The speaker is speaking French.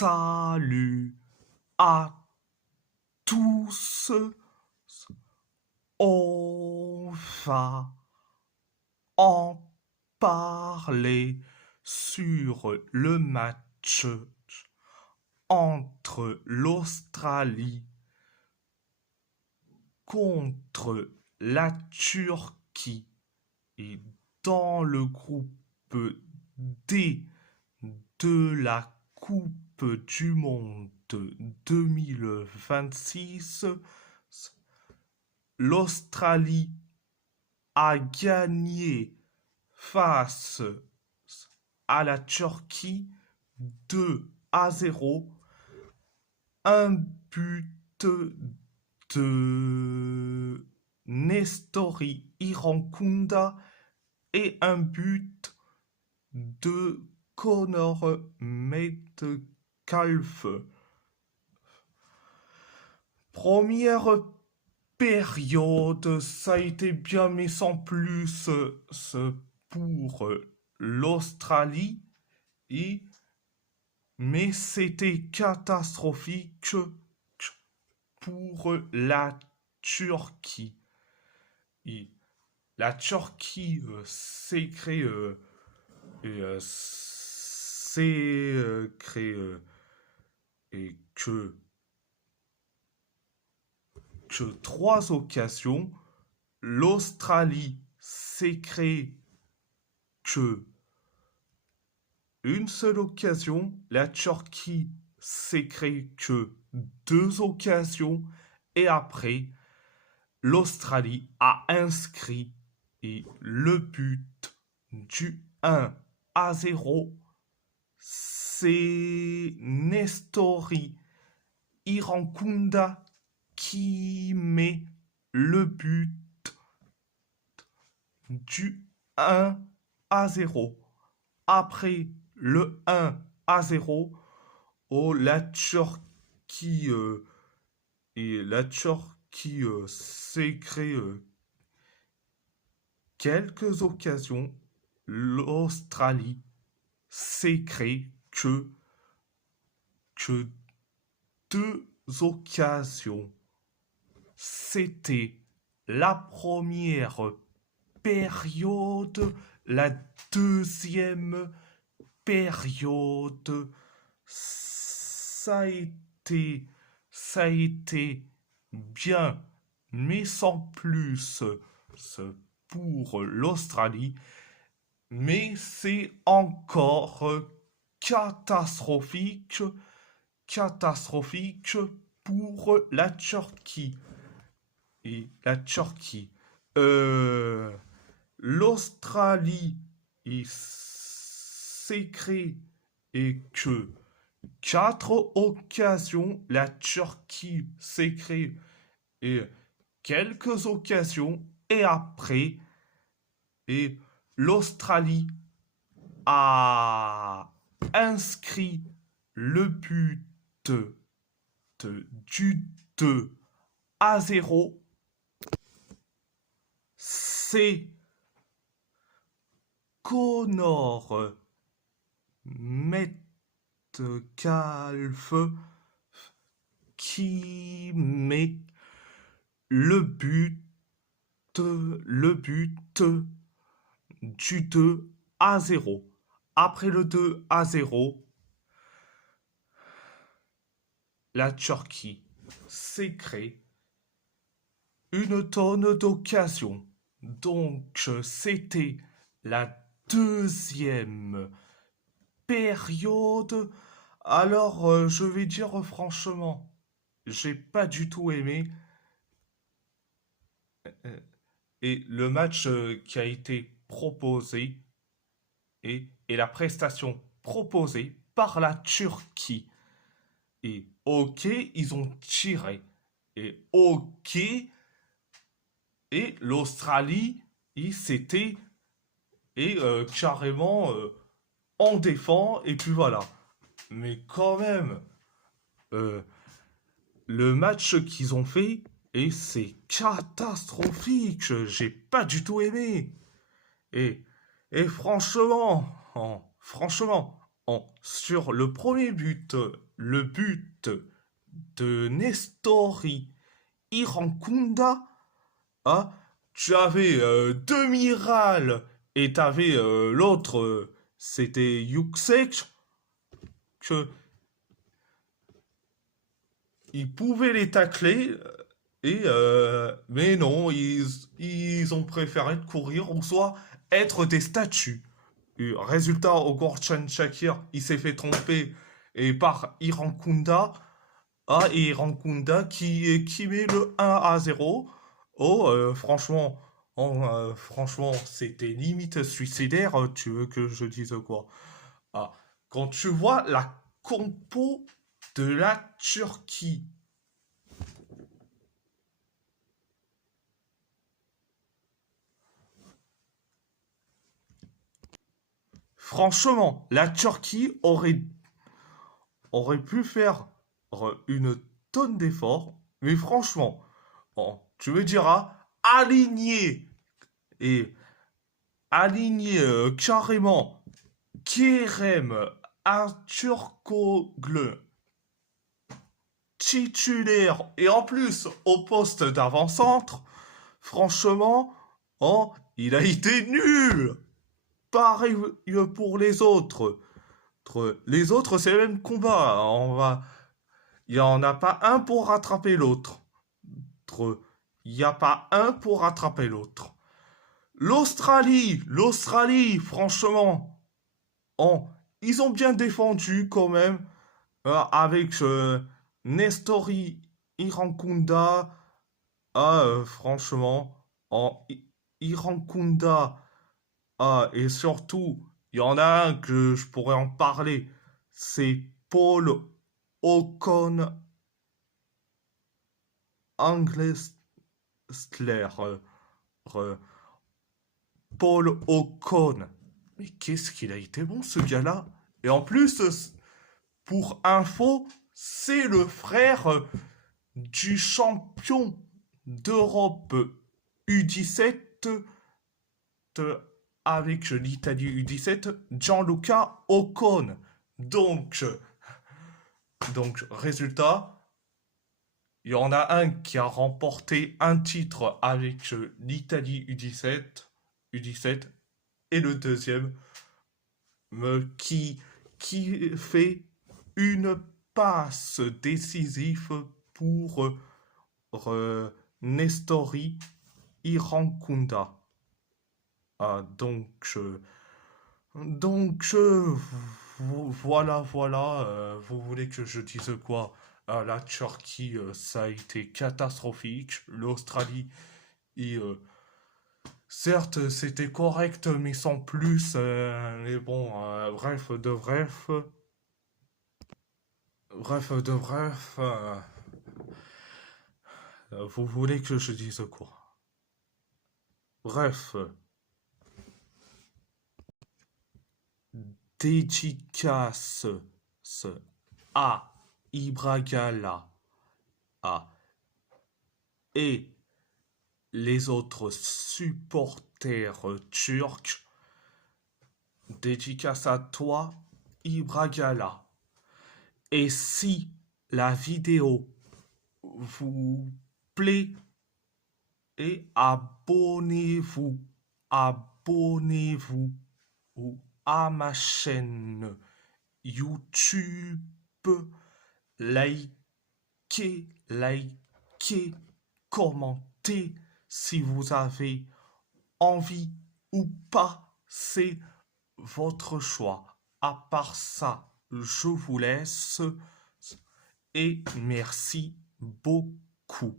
Salut à tous. On va en parler sur le match entre l'Australie contre la Turquie et dans le groupe D de la Coupe du Monde 2026, l'Australie a gagné face à la Turquie 2-0, un but de Nestori Irankunda et un but de Connor Metcalfe. Première période, ça a été bien, mais sans plus pour l'Australie. Mais c'était catastrophique pour la Turquie. Et la Turquie s'est créée et que trois occasions. L'Australie s'est créée que une seule occasion. La Turquie s'est créée que deux occasions. Et après, l'Australie a inscrit le but du 1-0. C'est Nestori Irankunda qui met le but du 1-0. Après le 1-0, la Turquie s'est créé quelques occasions. L'Australie s'est créé que deux occasions. C'était la première période. La deuxième période, ça a été bien, mais sans plus pour l'Australie. Mais c'est encore catastrophique pour la Turquie. Et la Turquie. L'Australie s'est créée et que quatre occasions. La Turquie s'est créée et quelques occasions. Et après, et l'Australie a inscrit le but du 2-0. C'est Connor Metcalfe qui met le but du 2-0. Après le 2-0, la Turquie s'est créée une tonne d'occasions. Donc c'était la deuxième période. Alors je vais dire franchement, j'ai pas du tout aimé et le match qui a été proposé et la prestation proposée par la Turquie. Et ok, ils ont tiré. Et ok, et l'Australie, c'était carrément on défend et puis voilà. Mais quand même, le match qu'ils ont fait, et c'est catastrophique. J'ai pas du tout aimé. Et franchement, sur le premier but, le but de Nestori Irankunda, hein, tu avais Demiral et tu avais l'autre, c'était Yuxek, que ils pouvaient les tacler, mais non, ils ont préféré courir ou soit être des statues. Résultat, Ogorchan Shakir, il s'est fait tromper et par Irankunda, et Irankunda qui met le 1-0. Oh, franchement, c'était limite suicidaire. Tu veux que je dise quoi? Ah, quand tu vois la compo de la Turquie, franchement, la Turquie aurait pu faire une tonne d'efforts, mais franchement, bon, tu me diras, aligner et aligner carrément Kerem Aktürkoğlu titulaire et en plus au poste d'avant-centre, franchement, oh, il a été nul. Pareil pour les autres. Les autres, c'est le même combat. Il n'y en a pas un pour rattraper l'autre. Il n'y a pas un pour rattraper l'autre. L'Australie, franchement, oh, ils ont bien défendu quand même avec Nestori Irankunda. Franchement, en Irankunda, et surtout, il y en a un que je pourrais en parler, c'est Paul Ocon Anglesler. Euh, Paul Ocon. Mais qu'est-ce qu'il a été bon ce gars-là? Et en plus, pour info, c'est le frère du champion d'Europe U17 avec l'Italie U17, Gianluca Ocon. Donc, résultat, il y en a un qui a remporté un titre avec l'Italie U17, et le deuxième qui fait une passe décisive pour Nestori Irankunda. Donc, voilà. Vous voulez que je dise quoi? La Turquie, ça a été catastrophique. L'Australie, certes, c'était correct, mais sans plus. Mais bon, bref. Vous voulez que je dise quoi? Bref, dédicace à Ibragala à, et les autres supporters turcs. Dédicace à toi, Ibragala. Et si la vidéo vous plaît, et abonnez-vous à ma chaîne YouTube, likez, commentez si vous avez envie ou pas, c'est votre choix. À part ça, je vous laisse et merci beaucoup.